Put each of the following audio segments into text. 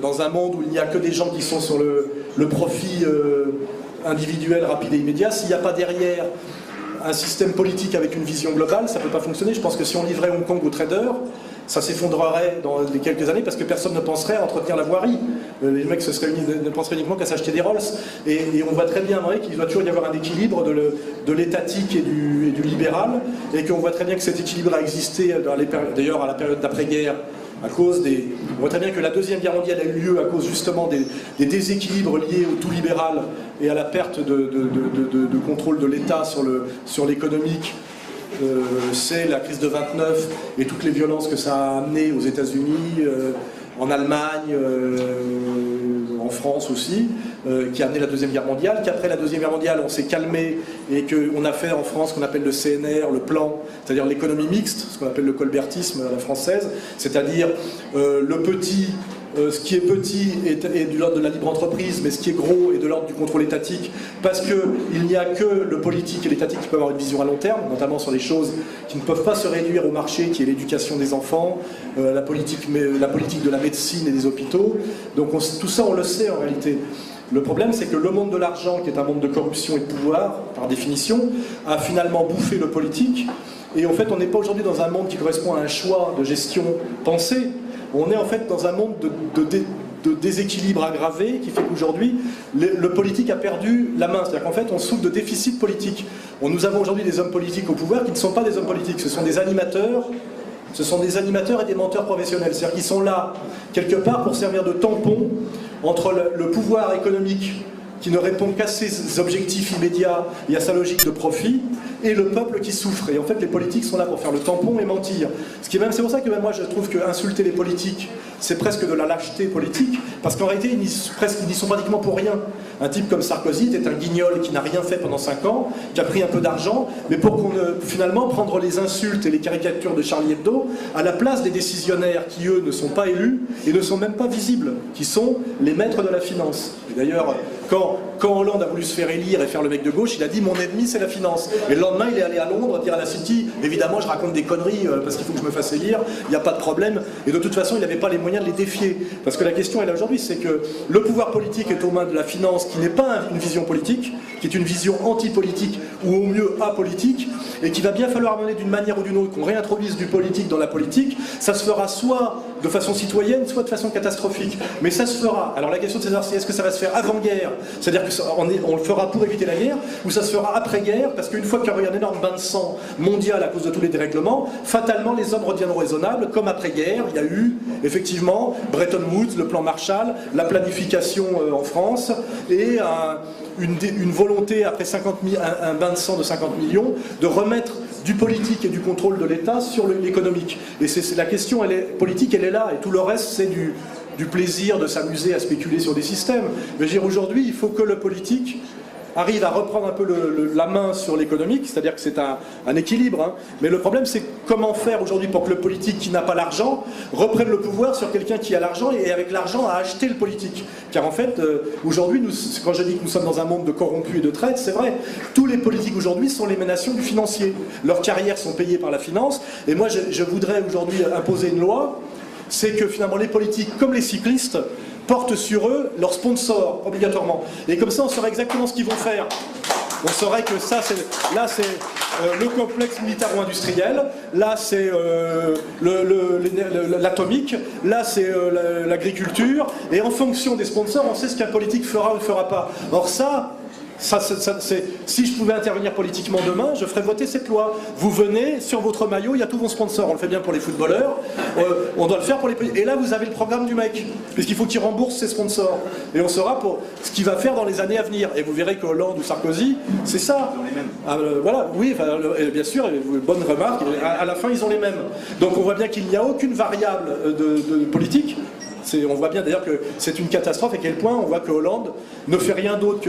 dans un monde où il n'y a que des gens qui sont sur le profit individuel, rapide et immédiat, s'il n'y a pas derrière un système politique avec une vision globale, ça ne peut pas fonctionner. Je pense que si on livrait Hong Kong aux traders, ça s'effondrerait dans les quelques années parce que personne ne penserait à entretenir la voirie. Les mecs ne penseraient uniquement qu'à s'acheter des Rolls. Et on voit très bien qu'il doit toujours y avoir un équilibre de l'étatique et du libéral, et qu'on voit très bien que cet équilibre a existé d'ailleurs à la période d'après-guerre, à cause on voit très bien que la Deuxième Guerre mondiale a eu lieu à cause justement des déséquilibres liés au tout libéral et à la perte de contrôle de l'État sur l'économique. C'est la crise de 29 et toutes les violences que ça a amené aux États-Unis, en Allemagne, en France aussi, qui a amené la Deuxième Guerre mondiale, qu'après la Deuxième Guerre mondiale on s'est calmé et qu'on a fait en France ce qu'on appelle le CNR, le plan, c'est-à-dire l'économie mixte, ce qu'on appelle le colbertisme à la française, c'est-à-dire ce qui est petit est de l'ordre de la libre entreprise, mais ce qui est gros est de l'ordre du contrôle étatique, parce qu'il n'y a que le politique et l'étatique qui peuvent avoir une vision à long terme, notamment sur les choses qui ne peuvent pas se réduire au marché, qui est l'éducation des enfants, la politique de la médecine et des hôpitaux. Donc tout ça on le sait en réalité. Le problème, c'est que le monde de l'argent, qui est un monde de corruption et de pouvoir, par définition, a finalement bouffé le politique. Et en fait, on n'est pas aujourd'hui dans un monde qui correspond à un choix de gestion pensé. On est en fait dans un monde de déséquilibre aggravé qui fait qu'aujourd'hui, le politique a perdu la main. C'est-à-dire qu'en fait, on souffre de déficit politique. Nous avons aujourd'hui des hommes politiques au pouvoir qui ne sont pas des hommes politiques, ce sont des animateurs. Ce sont des animateurs et des menteurs professionnels. C'est-à-dire qu'ils sont là, quelque part, pour servir de tampon entre le pouvoir économique qui ne répond qu'à ses objectifs immédiats et à sa logique de profit, et le peuple qui souffre. Et en fait, les politiques sont là pour faire le tampon et mentir. C'est pour ça que même moi, je trouve que insulter les politiques, c'est presque de la lâcheté politique, parce qu'en réalité, ils n'y sont pratiquement pour rien. Un type comme Sarkozy était un guignol qui n'a rien fait pendant 5 ans, qui a pris un peu d'argent, mais pour finalement prendre les insultes et les caricatures de Charlie Hebdo à la place des décisionnaires qui, eux, ne sont pas élus et ne sont même pas visibles, qui sont les maîtres de la finance. Et d'ailleurs, quand Hollande a voulu se faire élire et faire le mec de gauche, il a dit « mon ennemi c'est la finance ». Et le lendemain, il est allé à Londres dire à la City « évidemment, je raconte des conneries parce qu'il faut que je me fasse élire, il n'y a pas de problème ». Et de toute façon, il n'avait pas les moyens de les défier. Parce que la question est là aujourd'hui, c'est que le pouvoir politique est aux mains de la finance qui n'est pas une vision politique, qui est une vision anti-politique ou au mieux apolitique, et qu'il va bien falloir mener d'une manière ou d'une autre qu'on réintroduise du politique dans la politique. Ça se fera soit de façon citoyenne, soit de façon catastrophique. Mais ça se fera. Alors la question de savoir, c'est est-ce que ça va se faire avant-guerre, c'est-à-dire qu'on le fera pour éviter la guerre, ou ça se fera après-guerre, parce qu'une fois qu'il y aura un énorme bain de sang mondial à cause de tous les dérèglements, fatalement les hommes reviendront raisonnables, comme après-guerre, il y a eu effectivement Bretton Woods, le plan Marshall, la planification en France, et une volonté, après un bain de sang de 50 millions, de remettre du politique et du contrôle de l'État sur l'économique. Et la question politique, elle est là, et tout le reste, c'est du plaisir de s'amuser à spéculer sur des systèmes. Mais je veux dire, aujourd'hui, il faut que le politique arrive à reprendre un peu la main sur l'économique, c'est-à-dire que c'est un équilibre. Hein. Mais le problème, c'est comment faire aujourd'hui pour que le politique qui n'a pas l'argent reprenne le pouvoir sur quelqu'un qui a l'argent et avec l'argent à acheter le politique. Car en fait, aujourd'hui, quand je dis que nous sommes dans un monde de corrompus et de traite, c'est vrai. Tous les politiques aujourd'hui sont l'émanation du financier. Leurs carrières sont payées par la finance. Et moi, je voudrais aujourd'hui imposer une loi, c'est que finalement les politiques, comme les cyclistes, portent sur eux leurs sponsors, obligatoirement. Et comme ça, on saurait exactement ce qu'ils vont faire. On saurait que ça, c'est le complexe militaro-industriel, là, c'est l'atomique, là, c'est l'agriculture, et en fonction des sponsors, on sait ce qu'un politique fera ou ne fera pas. Or si je pouvais intervenir politiquement demain, je ferais voter cette loi. Vous venez, sur votre maillot, il y a tous vos sponsors. On le fait bien pour les footballeurs, on doit le faire pour les politiques. Et là, vous avez le programme du mec, puisqu'il faut qu'il rembourse ses sponsors. Et on saura pour ce qu'il va faire dans les années à venir. Et vous verrez que Hollande ou Sarkozy, c'est ça. Ils ont les mêmes. Voilà, oui, bien sûr, bonne remarque, à la fin, ils ont les mêmes. Donc on voit bien qu'il n'y a aucune variable de politique. On voit bien d'ailleurs que c'est une catastrophe, et à quel point on voit que Hollande ne fait rien d'autre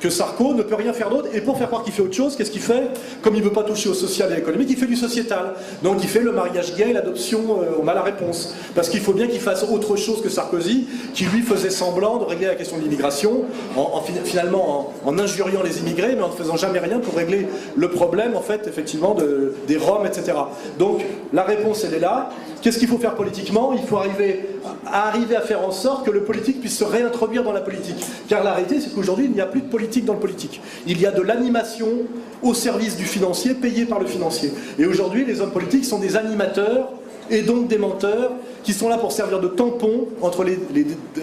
que Sarko ne peut rien faire d'autre, et pour faire croire qu'il fait autre chose, qu'est-ce qu'il fait? Comme il ne veut pas toucher au social et à l'économique, il fait du sociétal. Donc il fait le mariage gay et l'adoption au mal à réponse. Parce qu'il faut bien qu'il fasse autre chose que Sarkozy, qui lui faisait semblant de régler la question de l'immigration, finalement en injuriant les immigrés, mais en ne faisant jamais rien pour régler le problème, en fait, effectivement, des Roms, etc. Donc la réponse, elle est là. Qu'est-ce qu'il faut faire politiquement? Il faut arriver à arriver à faire en sorte que le politique puisse se réintroduire dans la politique. Car la réalité, c'est qu'aujourd'hui, il n'y a plus de politique dans le politique. Il y a de l'animation au service du financier, payé par le financier. Et aujourd'hui, les hommes politiques sont des animateurs et donc des menteurs qui sont là pour servir de tampon entre les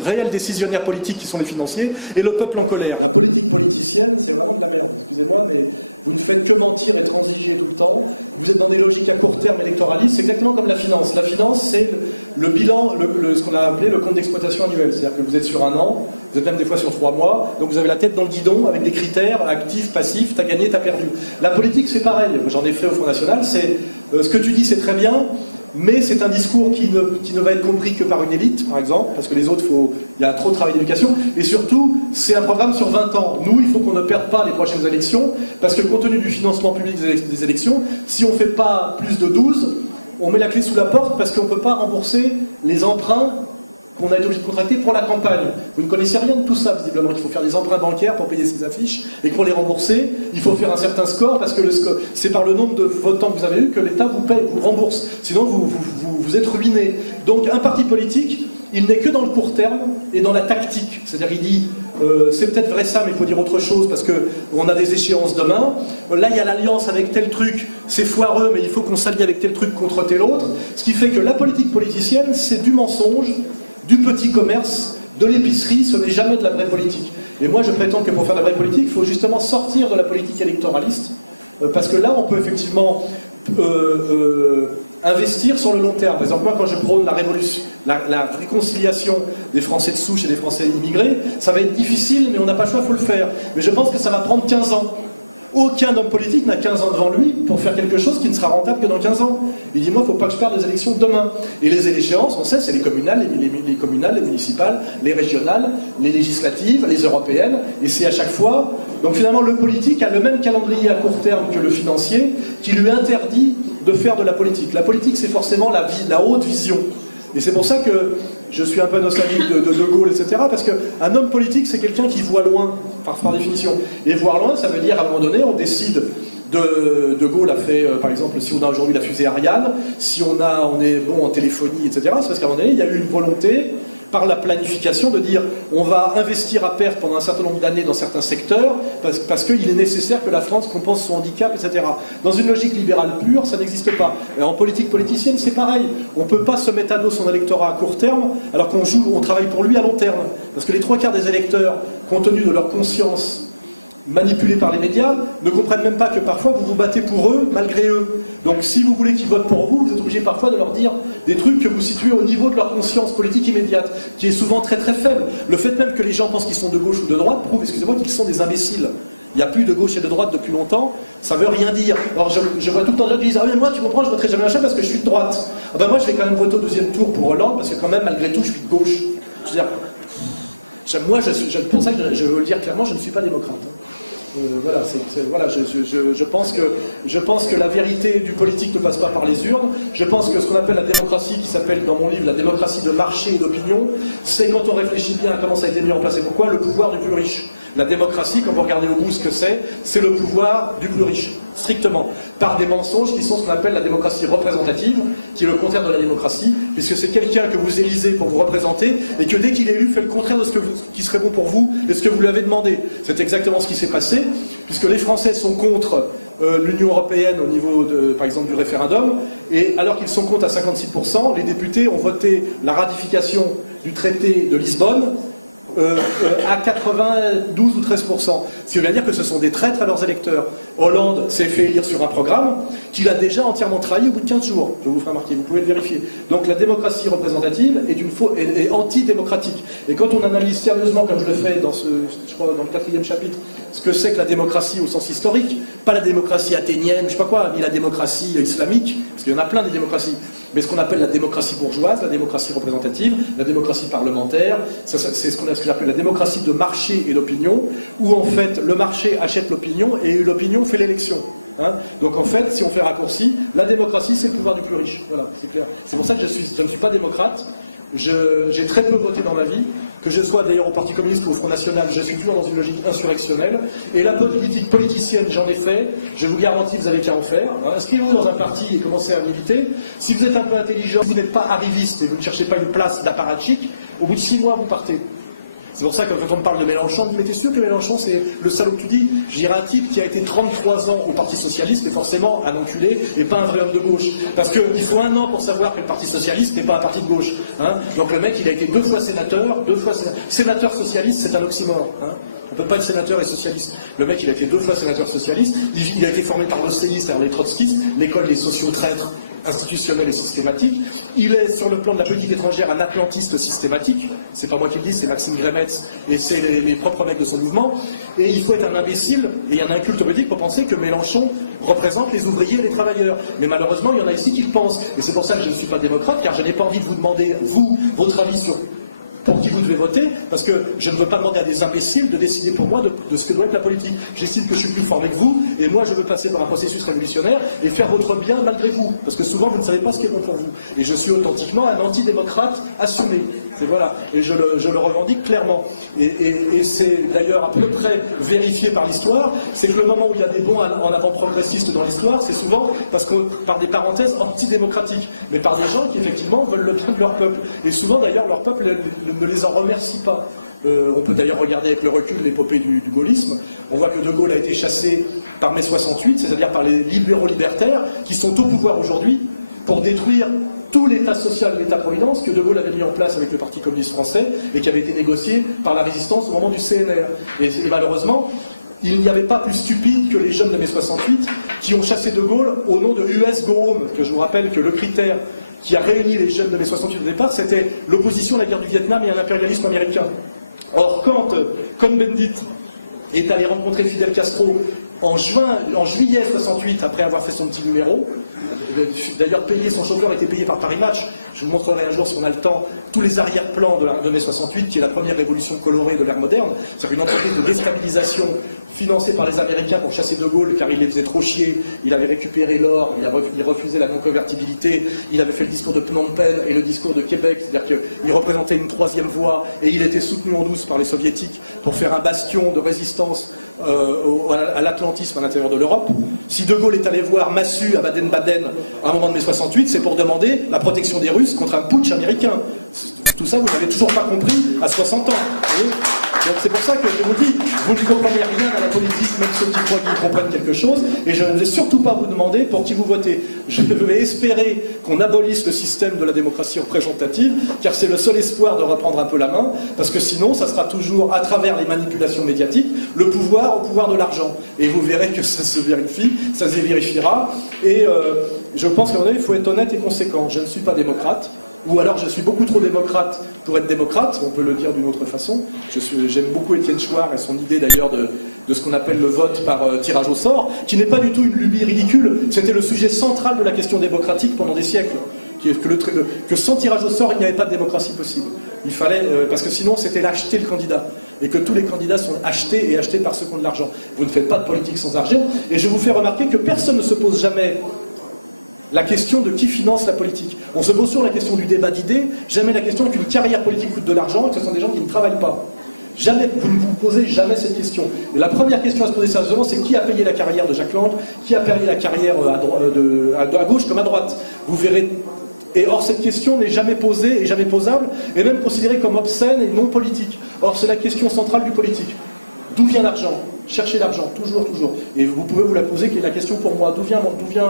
réels décisionnaires politiques qui sont les financiers et le peuple en colère. La politique politicienne, c'est vraiment de la merde, excusez-moi, mais vous ne faites que mentir et transiger tout le temps. Vous êtes dans des logiques à court terme électoralistes, c'est exactement comme la finance. La finance, c'est le bilan, ce qu'on a appelé le compte d'exploitation annuel. C'est-à-dire que vous êtes sur un an, vous êtes même des fois sur 3 mois, donc vous avez la tête dans le guidon avec des critères actifs, passifs, t'as gagné, t'as perdu. La politique, c'est pareil. J'en ai fait au Front National, c'est ce que tu dis, c'est très bien, mais c'est un discours qui ne va être compris que par une élite, par exemple, parce que les autres, il y a trop de travail d'éducation, et surtout, c'est un programme sur 20 ans. Nous, il faut qu'on ne perde pas les prochaines élections, parce que compte tenu du financement public des élections, si on ne fait pas plus de 12, on met la clé sous la porte, parce qu'on ne peut pas rembourser les emprunts qu'on a été obligé de contracter pour la campagne. Vous ne connaissez rien de tout ça, visiblement. Il faut faire des emprunts bancaires pour payer ses affiches, et pour les rembourser, il faut faire un certain score, parce que c'est par le nombre de votants que vous avez eu que l'État vous paye, vous rembourse. Sinon, vous êtes ruiné. Donc, un parti politique, il n'est que dans le court terme et dans la tactique. C'est-à-dire, il dit, c'est peut-être vrai ça, mais il faut dire autre chose, parce qu'on a des échéances demain. Là, il y a l'alliance avec tel truc, c'est foireux, mais il faut qu'on s'allie avec tel truc contre tel autre. Ce qui fait que la politique politicienne, c'est du mensonge, du petit commerce, de l'épicerie, ce n'est jamais de la vraie politique. Et moi, je prétends que pour faire de la vraie politique, il faut justement sortir de la politique électoraliste, parce que là, on peut effectivement investir sur le long terme. Par exemple, moi, quand je prône la réconciliation des Français de souche et des Français immigrés, ça va être difficile, mais on n'a pas le choix, il faut le faire. Mais je pense que ça va prendre 15 ans. Aucun homme politique n'a 15 ans devant lui pour faire quelque chose qui ne sera rentable que dans 15 ans. Il dit, moi, il ne faut pas que je perde les élections demain. Et les échéances, on sait, c'est les communales, les municipales, les régionales, les législatives, les européennes, et c'est à chaque fois... Donc finalement, le politique a le même calendrier à court terme que le financier, qui lui interdit de faire de la politique. La politique, c'est forcément la haute vision. Et c'est pour ça que je suis un peu nostalgique de Gaulle, etc. Parce qu'un homme politique, c'est quelqu'un qui voit loin, par définition. Et voir loin, ça veut dire, à un moment donné, on décide... De Gaulle a fait, par exemple, si on a aujourd'hui la fusée Ariane, si on est bon en téléphonie, etc., c'est parce qu'à un moment donné, il y a eu une volonté, par la planification, de dire on va investir à perte pendant un certain nombre d'années dans certains secteurs, parce qu'il est nécessaire que la France compense son handicap, etc. Dans une logique libérale pure, ça n'existe pas. Et en politique politicienne, c'est pareil. On ne peut pas se mettre à dos son électorat à court terme, alors on travaille pour lui à long terme. Parce que les 3/4 des électeurs, compte tenu de leur conscience manipulés par les médias, ne comprennent même pas que parfois vous vous battez pour eux, malgré eux. Donc si vous voulez qu'ils votent pour vous, vous êtes obligé parfois de leur dire des trucs que vous situez au niveau de leur conscience politique immédiate, qui est souvent très très faible. Le fait même que les gens pensent qu'ils sont de gauche ou de droite prouve, excusez-moi, qu'ils sont des imbéciles. Il n'y a plus de gauche et de droite depuis longtemps, ça veut rien dire. Alors je vois tout le temps des gens qui disent « Ah mais moi tu comprends, je voterai jamais machin parce que je suis de droite. » Ah ben moi je vais quand même voter au 2e tour pour Hollande parce que quand même malgré tout je suis de gauche. Je veux dire, moi pour ça je veux le dire clairement, je ne suis pas démocrate. Je pense que la vérité du politique ne passe pas par les urnes. Je pense que ce qu'on appelle la démocratie, qui s'appelle dans mon livre la démocratie de marché et d'opinion, c'est quand on réfléchit bien à comment ça a été mis en place et pourquoi, le pouvoir du plus riche. La démocratie, quand vous regardez au bout ce que c'est le pouvoir du plus riche, strictement, par des mensonges qui sont ce qu'on appelle la démocratie représentative, qui est le contraire de la démocratie, puisque c'est quelqu'un que vous élisez pour vous représenter, et que dès qu'il est élu, fait le contraire de ce qui serait bon pour vous, et ce que vous lui avez demandé. C'est exactement ce qui s'est passé, puisque les Français sont contre l'Union Européenne au niveau, par exemple, du référendum, et alors qu'ils sont contre à 56%, les députés ont voté la ratification du traité de Lisbonne, à 92 ou 13%. Ce qui veut dire que ce sont des traîtres à leurs électeurs. Hollande s'est fait élire sur un programme qu'il a déjà entièrement trahi au bout de 15 jours. Je vous ferai remarquer, vous pouvez le vérifier. Donc la démocratie représentative est antidémocratique. Et quand on analyse sérieusement, comme je le fais je crois dans le 4e chapitre, ce que c'est que la démocratie au sens historique, pas la démocratie athénienne, je sais pas quoi, ni la démocratie islamique, parce qu'il y en a plein des démocraties, mais ce qu'on appelle la démocratie bourgeoise, la démocratie représentative, la démocratie parlementaire, c'est ce qu'on appelle la démocratie de marché et d'opinion, où en fait le marché achète l'opinion et l'opinion fait l'élection. Hein. Donc en fait, si on fait raccourci, la démocratie c'est le pouvoir du plus riche. Voilà, c'est clair. C'est pour ça que je ne suis pas démocrate. J'ai très peu voté dans ma vie. que je sois d'ailleurs au Parti communiste ou au Front National, je suis toujours dans une logique insurrectionnelle. Et la politique politicienne, j'en ai fait. Je vous garantis, vous avez qu'à en faire. Inscrivez-vous dans un parti et commencez à militer. Si vous êtes un peu intelligent, vous n'êtes pas arriviste et vous ne cherchez pas une place d'apparatchik, au bout de 6 mois, vous partez. C'est pour ça que quand on me parle de Mélenchon, on dit mais t'es sûr que Mélenchon c'est le salaud que tu dis? Je dirais un type qui a été 33 ans au Parti Socialiste est forcément un enculé et pas un vrai homme de gauche. Parce qu'il faut 1 an pour savoir que le Parti Socialiste n'est pas un parti de gauche. Hein. Donc le mec il a été 2 fois sénateur, sénateur socialiste, c'est un oxymore. Hein. On ne peut pas être sénateur et socialiste. Le mec, il a été 2 fois sénateur socialiste. Il a été formé par l'OCI, c'est-à-dire les trotskistes, l'école des sociotraîtres institutionnels et systématiques. Il est, sur le plan de la politique étrangère, un atlantiste systématique. C'est pas moi qui le dis, c'est Maxime Grémetz et c'est les propres mecs de son mouvement. Et il faut être un imbécile et un inculte politique pour penser que Mélenchon représente les ouvriers et les travailleurs. Mais malheureusement, il y en a ici qui le pensent. Et c'est pour ça que je ne suis pas démocrate, car je n'ai pas envie de vous demander, vous, votre avis sur pour qui vous devez voter, parce que je ne veux pas demander à des imbéciles de décider pour moi de ce que doit être la politique. J'estime que je suis plus formé que vous, et moi je veux passer par un processus révolutionnaire et faire votre bien malgré vous, parce que souvent vous ne savez pas ce qui est bon pour vous. Et je suis authentiquement un antidémocrate assumé. C'est voilà, et je le revendique clairement. Et c'est d'ailleurs à peu près vérifié par l'histoire, c'est que le moment où il y a des bons en avant progressistes dans l'histoire, c'est souvent parce que par des parenthèses antidémocratiques, mais par des gens qui effectivement veulent le bien de leur peuple. Et souvent d'ailleurs leur peuple ne les en remercie pas. On peut d'ailleurs regarder avec le recul l'épopée du gaullisme. On voit que De Gaulle a été chassé par mai 68, c'est-à-dire par les libéraux libertaires qui sont au pouvoir aujourd'hui pour détruire tout l'état social, l'état-providence que De Gaulle avait mis en place avec le Parti communiste français et qui avait été négocié par la résistance au moment du CNR. Et malheureusement, il n'y avait pas plus stupide que les jeunes de mai 68 qui ont chassé De Gaulle au nom de US Go Home, que je vous rappelle que le critère qui a réuni les jeunes de mai 68 au départ, c'était l'opposition à la guerre du Vietnam et à l'impérialisme américain. Or, quand Cohn-Bendit est allé rencontrer Fidel Castro en juillet 68, après avoir fait son petit numéro, d'ailleurs son chauffeur était payé par Paris Match, je vous montrerai un jour si on a le temps, tous les arrière-plans de mai 68, qui est la première révolution colorée de l'ère moderne, c'est-à-dire une entreprise de déstabilisation financée par les Américains pour chasser De Gaulle, car il les faisait trop chier, il avait récupéré l'or, il refusait la non-convertibilité, il avait fait le discours de Phnom Penh et le discours de Québec, c'est-à-dire qu'il représentait une 3e voie, et il était soutenu en douce par les soviétiques pour faire un bastion de résistance à l'atlantisme à l'intérieur de l'Europe. Si De Gaulle est allé voir Massu à Baden-Baden à un moment de mai 68, c'est pour demander la protection des Russes contre un putsch américain. Tout ça, vous n'avez toujours pas compris à 60 ans. Donc c'est pour ça que je vous dis, vous ne comprenez rien à la politique, même ceux qui croient qu'ils comprennent quelque chose, et je ne vais surtout pas vous demander pour qui vous votez. Je vais espérer qu'on abolisse le système de la démocratie représentative, car c'est le seul espoir de reprendre un peu la main, parce que sinon, ça sera toujours, à travers les manipulations médiatiques, le pouvoir au pouvoir de l'argent. Et vous verrez que ça se vérifie, ça se vérifiera, et je pense qu'à mon avis, il faut être honnête et conséquent. Je ne suis pas démocrate, ou alors je suis beaucoup trop démocrate pour être démocrate, on peut le dire d'une autre façon. J'aime beaucoup Étienne Chouard et son idée d'ailleurs de ce qu'on appelle le vote par tirage au sort, qui n'est pas du tout une lubie ridicule, c'était le sujet central de la question démocratique pendant des siècles. Que sans tirage au sort, il n'y avait pas de démocratie possible. Il fallait, parce que sinon c'était l'acheter le candidat, et que tous les candidats sont achetés et achetés par ceux qui ont de l'argent. Vous ne faites pas de politique sans argent, et je vous fais remarquer que personne ne se pose jamais la question de qui finance la politique. On se pose sur la question du débat d'idées, jamais la question qu'une carrière politique coûte de l'argent et que ce sont des gens qui ne travaillent pas. Jamais, vous ne vous posez jamais cette question. Et la première question à se poser sérieusement, c'est qui a payé la carrière de Jack Lang, qui a payé la carrière à gauche comme à droite. Vous verrez. Et or, cette question n'est jamais posée et jamais posable, et même considérée comme obscène et non politique. Or, c'est la question centrale du politique. D'où vient l'argent? Cherchez l'argent, toujours, toujours. Et vous pouvez vous la poser, qui est la question pour moi. D'où vient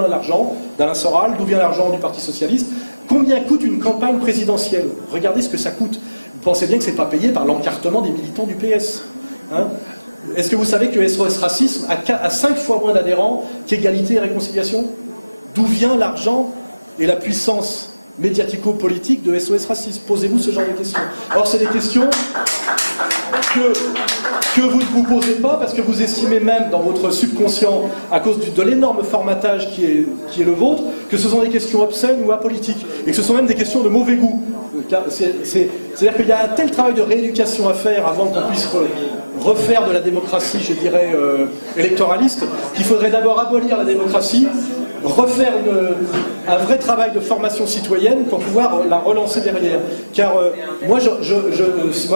l'argent d'Alain Soral? D'où vient l'argent du Parti Socialiste? Combien coûte une campagne présidentielle? Regardez ce que ça coûte. Vous pensez bien que ce n'est pas payé par l'encartement des militants du PS, hein? Est-ce que vous savez que SOS Racisme a 5 fois moins d'adhérents qu'Égalité et Réconciliation? D'où vient l'argent et la puissance médiatico-politique de SOS Racisme? Posez-vous ce genre de questions. Or, c'est des questions que vous ne vous posez pas parce que vous estimez même dans votre subconscient, à cause de l'énorme formatage qui est le vôtre, que ce sont des questions obscènes ou apolitiques, et que ce sont même des questions de mauvais goût. C'est-à-dire qu'il y a un tel travail de rééducation à faire avant qu'on puisse refaire de la démocratie, je dirais, électoraliste, qu'il faudrait d'abord abolir la démocratie, refaire un vrai travail de formation citoyenne pour pouvoir la relancer derrière. Car moi,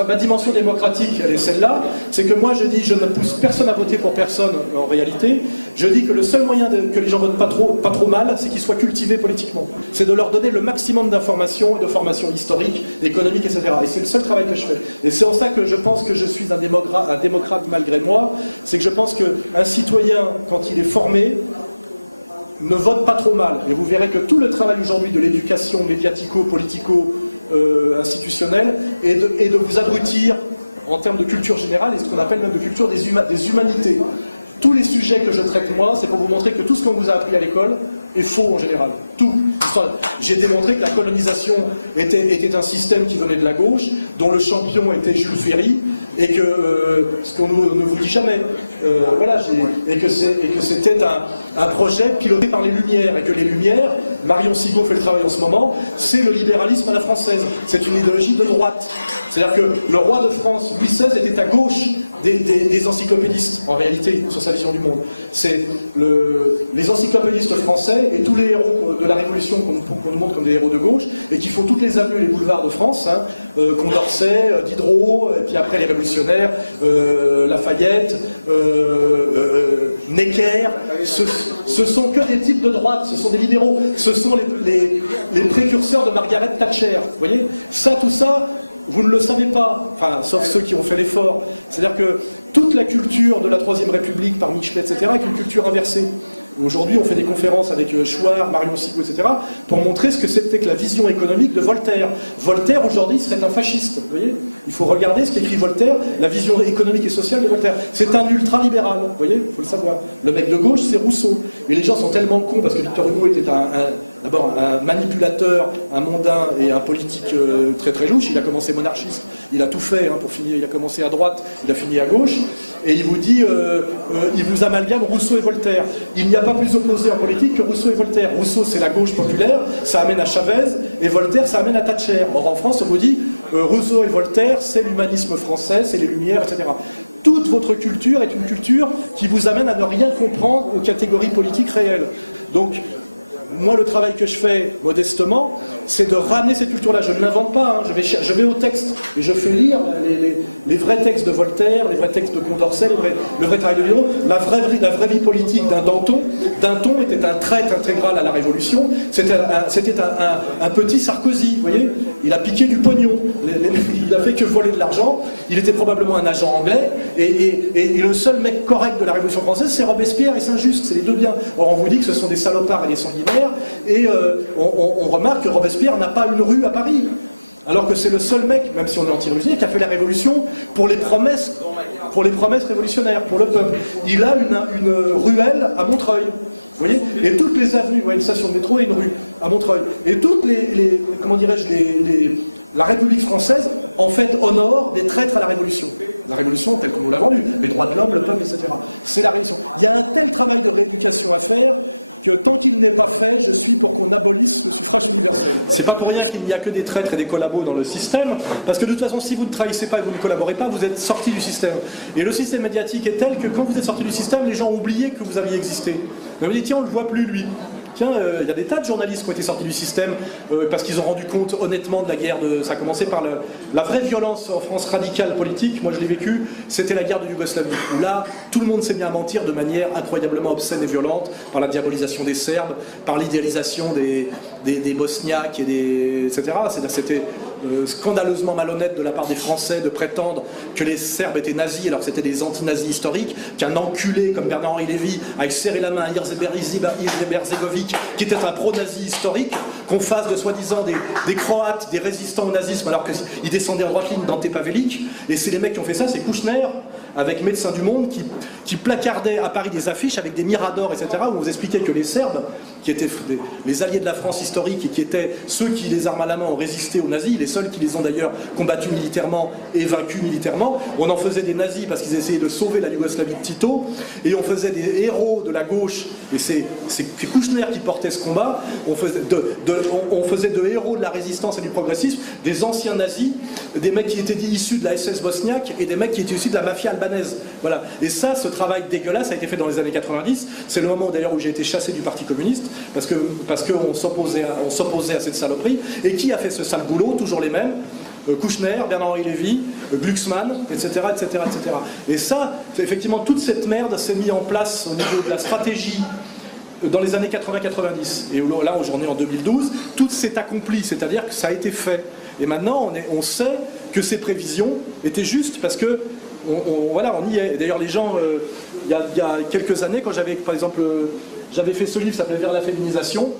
ma dimension démocratique, elle est celle-là, c'est que moi je dis, je ne pousse personne à voter pour personne en réalité, je dis que le seul moyen que les gens votent pas trop mal, c'est qu'ils soient cultivés politiquement. C'est de leur donner le maximum d'informations, de formations historiques, économiques, etc. Et c'est le seul travail que je fais. Et c'est en ça que je pense que je suis un démocrate malgré moi, c'est que je pense qu'un citoyen, quand il est formé, ne vote pas trop mal. Et vous verrez que tout le travail aujourd'hui de l'éducation médiatico-politico-institutionnelle est de vous abrutir en termes de culture générale et ce qu'on appelle même de culture des humanités. Tous les sujets que je traite moi, c'est pour vous montrer que tout ce qu'on vous a appris à l'école est faux en général. Tout. J'ai démontré que la colonisation était un système qui venait de la gauche, dont le champion était Jules Ferry, et que ce qu'on ne vous dit jamais, voilà, et que c'était un projet piloté par les Lumières, et que les Lumières, Marion Sigaud fait le travail en ce moment, c'est le libéralisme à la française, c'est une idéologie de droite. C'est-à-dire que le roi de France, Louis XVI, était à gauche des encyclopédistes, en réalité, sur sa vision du monde. C'est les encyclopédistes français et tous les héros de la Révolution qu'on nous montre comme des héros de gauche, et qui font toutes les avenues et les boulevards de France, hein, Condorcet, Diderot, et puis après les révolutionnaires, Lafayette, Necker, ce sont que des types de droite, ce sont des libéraux, ce sont les précurseurs de Margaret Thatcher, vous voyez. Tout ça, vous ne le savez pas, enfin, sauf ceux qui ont fait l'effort. C'est-à-dire que toute la culture de la Troisième République, par Michelet, etc., est une culture inversée. Aujourd'hui, on fait des conférences avec Chouard, Marion Sigaud, etc., pour montrer ce que c'était que la vision économique de Voltaire. Voltaire, aujourd'hui, serait un fasciste, vous voyez. Il faut regarder ce qu'écrit Voltaire, la vision économique et sociale de Voltaire. C'est un ultra-libéral, vous voyez, il faut le savoir. Le mec de gauche, c'est Rousseau. Et les gens sont tellement cons, parce que Victor Hugo était d'abord un manipulateur, un mondain et un politique très très louche. Il a commencé monarchiste, il a tout fait pour finir, il a commencé à droite, il a fini à gauche, et il vous dit, il vous amalgame Rousseau et Voltaire. Il n'y a pas plus opposé en politique que Rousseau et Voltaire. Rousseau, c'est la gauche populaire, ça amène à Chavez, et Voltaire, ça amène à Thatcher. Or en France, on vous dit, Rousseau et Voltaire, c'est l'humanisme français, c'est les Lumières, etc. Toute votre culture est une culture qui vous amène à ne rien comprendre aux catégories politiques réelles. Donc, moi, le travail que je fais, modestement, c'est de ramener cette culture-là. Je ne l'invente pas, hein. Je vais au texte et je fais lire les vrais textes de Voltaire, les vrais textes de Condorcet, le vrai travail de Diderot, la vraie vie politique d'un Danton. Danton était un traître intégral à la Révolution. C'était un petit Sarkozy, vous voyez. Il a piqué du pognon. Il a fait que voler de l'argent. Il était probablement un agent anglais. Et le seul mec correct de la Révolution française, c'est Robespierre et Saint-Just. C'est les deux biens. Or, on vous dit que ce sont des salopards et des sanguinaires. Et on remarque que Robespierre n'a pas une rue à Paris. Alors que c'est le seul mec, même si on est anti-révolutionnaire, qui a fait la révolution pour les promesses révolutionnaires, pour le peuple. Il a une ruelle à Montreuil. Vous voyez. Et toutes les avenues, vous voyez, une station de métro et une rue à Montreuil. Et toutes comment dirais-je, la République française, en fait, honore des traîtres à la Révolution. La Révolution telle qu'on nous l'a vendue, les droits de l'homme, le peuple, etc. C'est la Révolution. Il y a un tel travail de rééducation à faire que tant qu'il n'est pas fait, je suis pour qu'on abolisse le suffrage universel. C'est pas pour rien qu'il n'y a que des traîtres et des collabos dans le système, parce que de toute façon, si vous ne trahissez pas et vous ne collaborez pas, vous êtes sorti du système. Et le système médiatique est tel que quand vous êtes sorti du système, les gens ont oublié que vous aviez existé. Vous avez dit, tiens, on ne le voit plus, lui. Tiens, il y a des tas de journalistes qui ont été sortis du système parce qu'ils ont rendu compte honnêtement de la guerre. Ça a commencé par la vraie violence en France radicale politique. Moi, je l'ai vécu. C'était la guerre de Yougoslavie. Où là, tout le monde s'est mis à mentir de manière incroyablement obscène et violente par la diabolisation des Serbes, par l'idéalisation des Bosniaques etc. C'est-à-dire c'était scandaleusement malhonnête de la part des Français de prétendre que les Serbes étaient nazis alors que c'était des anti-nazis historiques, qu'un enculé comme Bernard-Henri Lévy a serré la main à Izetbegovic, qui était un pro-nazi historique, qu'on fasse de soi-disant des Croates, des résistants au nazisme alors qu'ils descendaient en droite ligne d'Ante Pavelic. Et c'est les mecs qui ont fait ça, c'est Kouchner avec Médecins du Monde qui placardaient à Paris des affiches avec des miradors, etc. où on vous expliquait que les Serbes, qui étaient les alliés de la France historique et qui étaient ceux qui, les armes à la main, ont résisté aux nazis, les seuls qui les ont d'ailleurs combattus militairement et vaincus militairement. On en faisait des nazis parce qu'ils essayaient de sauver la Yougoslavie de Tito, et on faisait des héros de la gauche, et c'est Kouchner qui portait ce combat. On faisait de héros de la résistance et du progressisme des anciens nazis, des mecs qui étaient issus de la SS bosniaque et des mecs qui étaient issus de la mafia albanaise. Voilà. Et ça, ce travail dégueulasse a été fait dans les années 90. C'est le moment d'ailleurs où j'ai été chassé du Parti communiste, parce qu'on s'opposait à cette saloperie. Et qui a fait ce sale boulot? Toujours les mêmes. Kouchner, Bernard-Henri Lévy, Glucksmann, etc., etc., etc. Et ça, effectivement, toute cette merde s'est mise en place au niveau de la stratégie dans les années 80-90. Et là, aujourd'hui, en 2012, tout s'est accompli, c'est-à-dire que ça a été fait. Et maintenant, on sait que ces prévisions étaient justes parce que, voilà, on y est. D'ailleurs, les gens, il y a quelques années, quand j'avais, par exemple, j'avais fait ce livre qui s'appelait Vers la féminisation,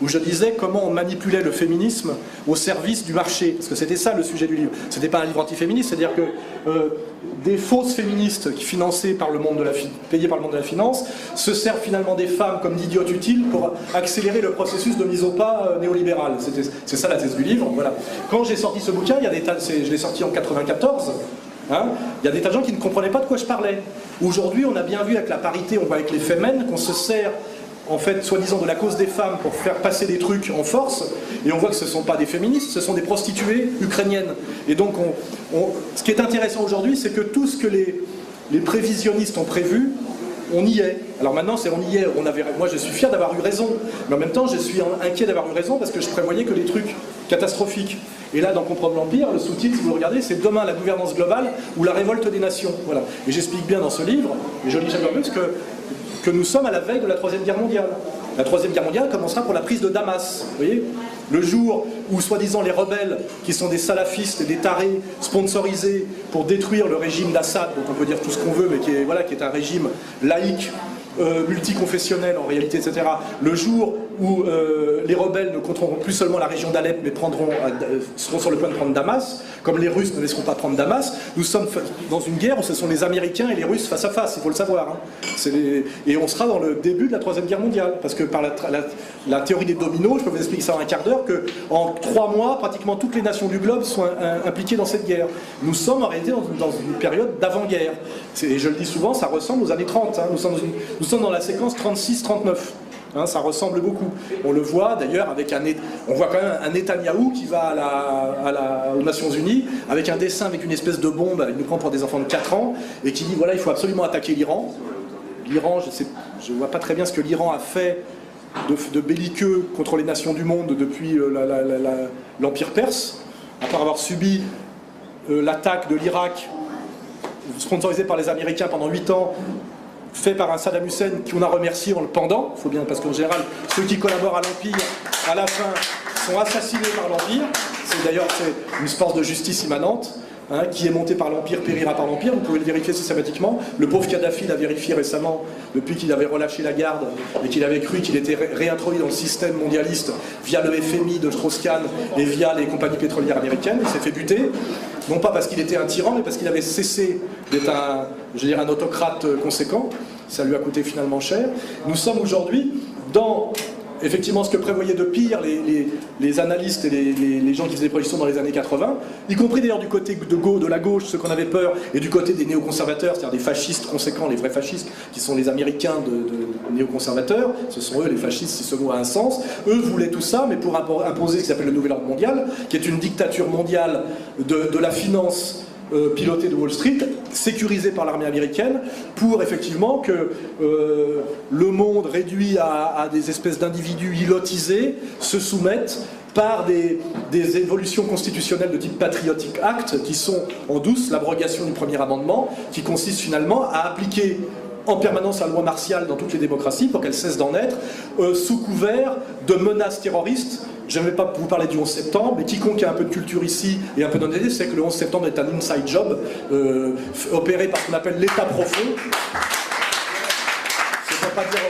où je disais comment on manipulait le féminisme au service du marché. Parce que c'était ça le sujet du livre. C'était pas un livre antiféministe, c'est-à-dire que des fausses féministes qui financées par le monde de payées par le monde de la finance se servent finalement des femmes comme d'idiotes utiles pour accélérer le processus de mise au pas néolibéral. C'est ça la thèse du livre. Voilà. Quand j'ai sorti ce bouquin, je l'ai sorti en 94. Hein, il y a des tas de gens qui ne comprenaient pas de quoi je parlais. Aujourd'hui, on a bien vu avec la parité, on voit avec les Femen qu'on se sert en fait, soi-disant de la cause des femmes pour faire passer des trucs en force, et on voit que ce ne sont pas des féministes, ce sont des prostituées ukrainiennes. Et donc, ce qui est intéressant aujourd'hui, c'est que tout ce que les prévisionnistes ont prévu, on y est. Alors maintenant, on y est. Moi, je suis fier d'avoir eu raison, mais en même temps, je suis inquiet d'avoir eu raison parce que je prévoyais que des trucs catastrophiques. Et là, dans Comprendre l'Empire, le sous-titre, si vous le regardez, c'est Demain la gouvernance globale ou la révolte des nations. Voilà. Et j'explique bien dans ce livre, et je le dis jamais plus, que nous sommes à la veille de la Troisième Guerre mondiale. La Troisième Guerre mondiale commencera pour la prise de Damas. Vous voyez, le jour où, soi-disant, les rebelles, qui sont des salafistes et des tarés sponsorisés pour détruire le régime d'Assad, dont on peut dire tout ce qu'on veut, mais qui est un régime laïque, multiconfessionnel en réalité, etc. Le jour où les rebelles ne contrôleront plus seulement la région d'Alep, mais seront sur le point de prendre Damas, comme les Russes ne laisseront pas prendre Damas, nous sommes dans une guerre où ce sont les Américains et les Russes face à face, il faut le savoir. Hein. Et on sera dans le début de la Troisième Guerre mondiale, parce que par la théorie des dominos, je peux vous expliquer ça en un quart d'heure, qu'en 3 mois, pratiquement toutes les nations du globe sont impliquées dans cette guerre. Nous sommes en réalité dans une période d'avant-guerre. Et je le dis souvent, ça ressemble aux années 30. Hein. Nous sommes dans la séquence 36-39. Hein, ça ressemble beaucoup. On le voit d'ailleurs avec on voit quand même un Netanyahou qui va aux Nations Unies avec un dessin avec une espèce de bombe, il nous prend pour des enfants de 4 ans, et qui dit voilà, il faut absolument attaquer l'Iran. L'Iran, je ne vois pas très bien ce que l'Iran a fait de belliqueux contre les nations du monde depuis l'Empire perse, à part avoir subi l'attaque de l'Irak sponsorisée par les Américains pendant 8 ans, fait par un Saddam Hussein qu'on a remercié en le pendant, faut bien, parce qu'en général, ceux qui collaborent à l'Empire, à la fin, sont assassinés par l'Empire. C'est d'ailleurs une force de justice immanente, hein, qui est montée par l'Empire, périra par l'Empire, vous pouvez le vérifier systématiquement. Le pauvre Kadhafi l'a vérifié récemment, depuis qu'il avait relâché la garde, et qu'il avait cru qu'il était réintroduit dans le système mondialiste via le FMI de Strauss-Kahn et via les compagnies pétrolières américaines. Il s'est fait buter. Non pas parce qu'il était un tyran, mais parce qu'il avait cessé d'être un autocrate conséquent. Ça lui a coûté finalement cher. Nous sommes aujourd'hui dans, effectivement, ce que prévoyaient de pire les analystes et les gens qui faisaient des prédictions dans les années 80, y compris d'ailleurs du côté de la gauche, ceux qu'on avait peur, et du côté des néoconservateurs, c'est-à-dire des fascistes conséquents, les vrais fascistes, qui sont les Américains de néoconservateurs. Ce sont eux les fascistes, si ce mot a un sens. Eux voulaient tout ça, mais pour imposer ce qui s'appelle le nouvel ordre mondial, qui est une dictature mondiale de la finance pilotée de Wall Street, sécurisée par l'armée américaine, pour effectivement que le monde réduit à des espèces d'individus ilotisés se soumettent par des évolutions constitutionnelles de type Patriotic Act, qui sont en douce l'abrogation du premier amendement, qui consiste finalement à appliquer en permanence la loi martiale dans toutes les démocraties pour qu'elle cesse d'en être, sous couvert de menaces terroristes. Je ne vais pas vous parler du 11 septembre, mais quiconque a un peu de culture ici et un peu d'honnêteté sait que le 11 septembre est un inside job opéré par ce qu'on appelle l'État profond. Je ne peux pas dire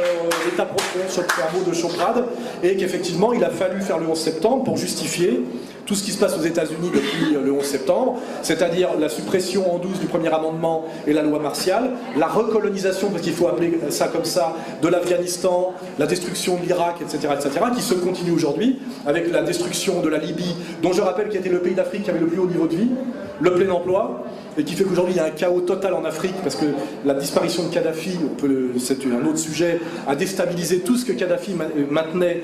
l'État profond, c'est un mot de Choprade, et qu'effectivement il a fallu faire le 11 septembre pour justifier tout ce qui se passe aux États-Unis depuis le 11 septembre, c'est-à-dire la suppression en douce du premier amendement et la loi martiale, la recolonisation, parce qu'il faut appeler ça comme ça, de l'Afghanistan, la destruction de l'Irak, etc., qui se continue aujourd'hui, avec la destruction de la Libye, dont je rappelle qu'il était le pays d'Afrique qui avait le plus haut niveau de vie, le plein emploi, et qui fait qu'aujourd'hui il y a un chaos total en Afrique, parce que la disparition de Kadhafi, c'est un autre sujet, a déstabilisé tout ce que Kadhafi maintenait.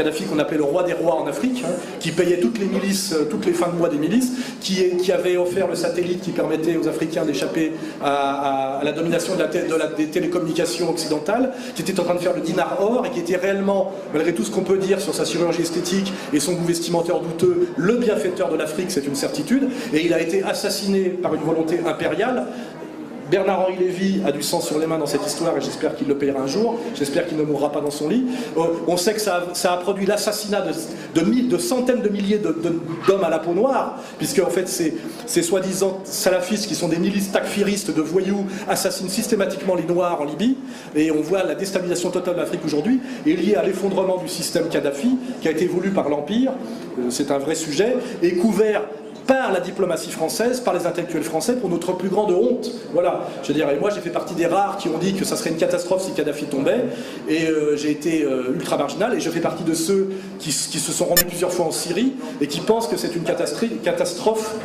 Kadhafi qu'on appelait le roi des rois en Afrique, hein, qui payait toutes les milices, toutes les fins de mois des milices, qui avait offert le satellite qui permettait aux Africains d'échapper à la domination des télécommunications occidentales, qui était en train de faire le dinar or et qui était réellement, malgré tout ce qu'on peut dire sur sa chirurgie esthétique et son goût vestimentaire douteux, le bienfaiteur de l'Afrique, c'est une certitude, et il a été assassiné par une volonté impériale. Bernard-Henri Lévy a du sang sur les mains dans cette histoire et j'espère qu'il le payera un jour, j'espère qu'il ne mourra pas dans son lit. On sait que ça a produit l'assassinat de centaines de milliers d'hommes à la peau noire, puisque en fait ces soi-disant salafistes qui sont des milices takfiristes de voyous assassinent systématiquement les Noirs en Libye, et on voit la déstabilisation totale de l'Afrique aujourd'hui est liée à l'effondrement du système Kadhafi qui a été voulu par l'Empire, c'est un vrai sujet, et couvert par la diplomatie française, par les intellectuels français, pour notre plus grande honte. Voilà, je veux dire, et moi j'ai fait partie des rares qui ont dit que ça serait une catastrophe si Kadhafi tombait, et j'ai été ultra marginal, et je fais partie de ceux qui se sont rendus plusieurs fois en Syrie, et qui pensent que c'est une catastrophe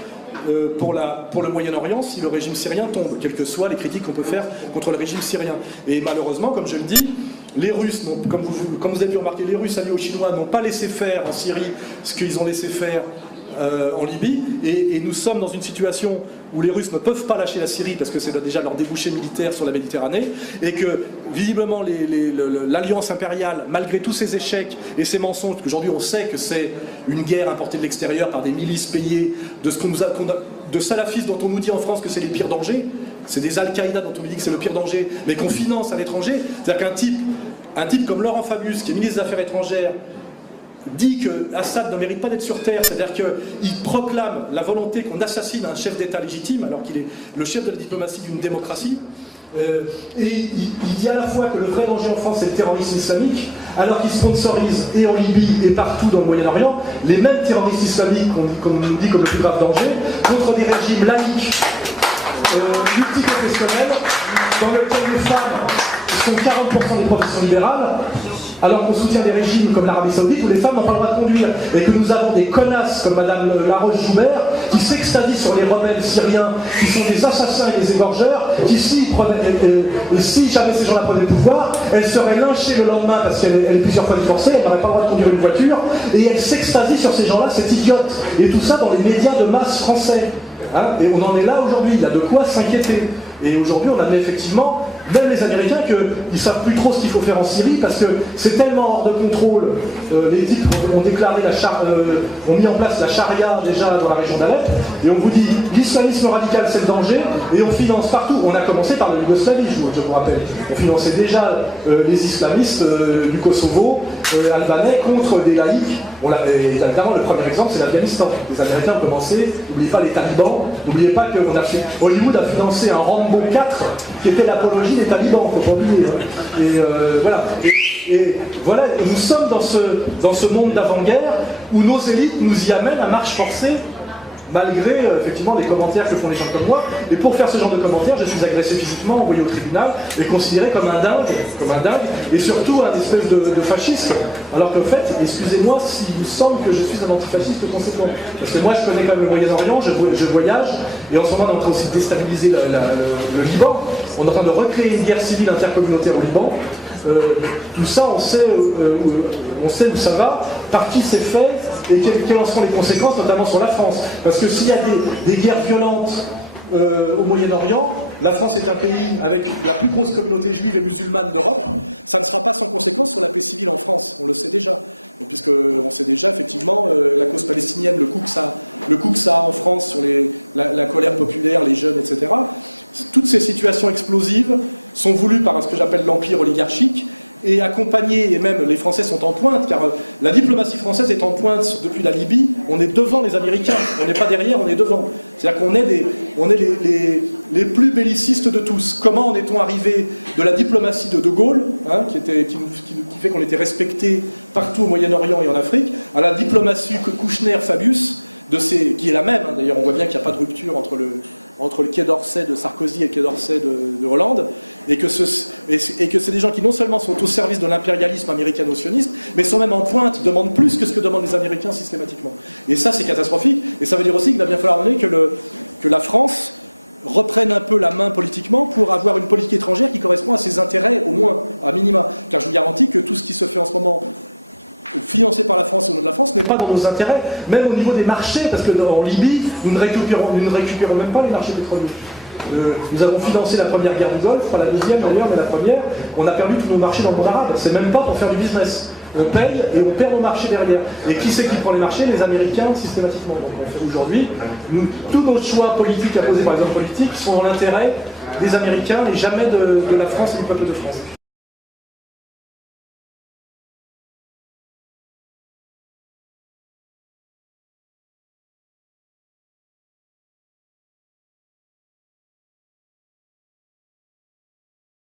pour le Moyen-Orient si le régime syrien tombe, quelles que soient les critiques qu'on peut faire contre le régime syrien. Et malheureusement, comme je le dis, les Russes, comme vous avez pu remarquer, les Russes alliés aux Chinois n'ont pas laissé faire en Syrie ce qu'ils ont laissé faire en Libye, et nous sommes dans une situation où les Russes ne peuvent pas lâcher la Syrie parce que c'est déjà leur débouché militaire sur la Méditerranée, et que visiblement l'alliance impériale, malgré tous ses échecs et ses mensonges, qu'aujourd'hui on sait que c'est une guerre importée de l'extérieur par des milices payées, de salafistes dont on nous dit en France que c'est les pires dangers, c'est des Al-Qaïda dont on nous dit que c'est le pire danger, mais qu'on finance à l'étranger. C'est-à-dire qu'un type comme Laurent Fabius, qui est ministre des Affaires étrangères, dit que Assad ne mérite pas d'être sur terre, c'est-à-dire qu'il proclame la volonté qu'on assassine un chef d'État légitime alors qu'il est le chef de la diplomatie d'une démocratie, et il dit à la fois que le vrai danger en France c'est le terrorisme islamique, alors qu'il sponsorise et en Libye et partout dans le Moyen-Orient les mêmes terroristes islamiques qu'on nous dit comme le plus grave danger, contre des régimes laïques, multiconfessionnels, dans lesquels les femmes sont 40% des professions libérales, alors qu'on soutient des régimes comme l'Arabie Saoudite où les femmes n'ont pas le droit de conduire, et que nous avons des connasses comme Madame Laroche-Joubert qui s'extasient sur les rebelles syriens qui sont des assassins et des égorgeurs, qui si jamais ces gens-là prenaient le pouvoir, elle serait lynchée le lendemain parce qu'elle est plusieurs fois divorcée, elle n'aurait pas le droit de conduire une voiture, et elle s'extasie sur ces gens-là, c'est idiote. Et tout ça dans les médias de masse français. Hein, et on en est là aujourd'hui, il y a de quoi s'inquiéter. Et aujourd'hui on admet effectivement, même les Américains, qu'ils ne savent plus trop ce qu'il faut faire en Syrie parce que c'est tellement hors de contrôle. Les types ont déclaré ont mis en place la charia déjà dans la région d'Alep, et on vous dit l'islamisme radical c'est le danger, et on finance partout. On a commencé par la Yougoslavie, je vous rappelle. On finançait déjà les islamistes du Kosovo, albanais, contre des laïcs. Et évidemment, le premier exemple c'est l'Afghanistan. Les Américains ont commencé, n'oubliez pas les talibans, n'oubliez pas que Hollywood a financé un Rambo 4 qui était l'apologie des talibans, faut pas oublier. Et voilà. Et voilà, nous sommes dans ce monde d'avant-guerre où nos élites nous y amènent à marche forcée, malgré effectivement les commentaires que font les gens comme moi. Et pour faire ce genre de commentaires, je suis agressé physiquement, envoyé au tribunal et considéré comme un dingue, et surtout un espèce de fasciste. Alors qu'en fait, excusez-moi s'il vous semble que je suis un antifasciste conséquent. Parce que moi je connais quand même le Moyen-Orient, je voyage, et en ce moment on est en train aussi de déstabiliser le Liban. On est en train de recréer une guerre civile intercommunautaire au Liban. Tout ça, on sait où ça va, par qui c'est fait, et quelles en seront les conséquences, notamment sur la France. Parce que s'il y a des guerres violentes au Moyen-Orient, la France est un pays avec la plus grosse communauté juive et musulmane d'Europe, ça ne sera pas sans conséquence sur la paix civile en France, on le sait déjà. Puisqu'on sait déjà effectivement la cause palestinienne, le coup que ça a en France sur la colère populaire, les jeunes, etc. Toutes ces situations explosives sont voulues par ce que j'appelle l'empire oligarchique, et accompagnées, et même les Français sont en pointe, car la diplomatie française est en pointe depuis la Libye. On est devant les Américains, on n'est pas derrière, on est devant. C'est-à-dire qu'on est les plus bellicistes de tous. Comment en est-on arrivé de la diplomatie de Gaulle, hein, qui fait qu'on était respecté partout au Moyen-Orient et en Afrique, à la diplomatie que Kouchner-Fabius, qui est la même, hein, d'ailleurs on voit bien qu'il n'y a pas de rupture entre le Quai d'Orsay de Sarkozy et le Quai d'Orsay de Hollande, et que c'est des gens qui non seulement sont au service de l'impérialisme américano-sioniste, mais sont même en pointe, demandent plus que ce que demandent les Américains systématiquement. Et ça c'est catastrophique, et ça veut dire aussi qu'il va bien falloir que la France reprenne un peu la main politiquement pour avoir une politique étrangère qui correspond à ses intérêts, au moins, à minima. Car je vous garantis que tout ce qui se fait en ce moment financé par la France au nom de la France, n'est pas dans nos intérêts, même au niveau des marchés, parce qu'en Libye, nous ne récupérons même pas les marchés pétroliers. Nous avons financé la première guerre du Golfe, pas la deuxième d'ailleurs, mais la première. On a perdu tous nos marchés dans le monde arabe. C'est même pas pour faire du business. On paye et on perd nos marchés derrière. Et qui c'est qui prend les marchés? Les Américains systématiquement. Donc aujourd'hui, tous nos choix politiques à poser par les hommes politiques sont dans l'intérêt des Américains et jamais de la France et du peuple de France.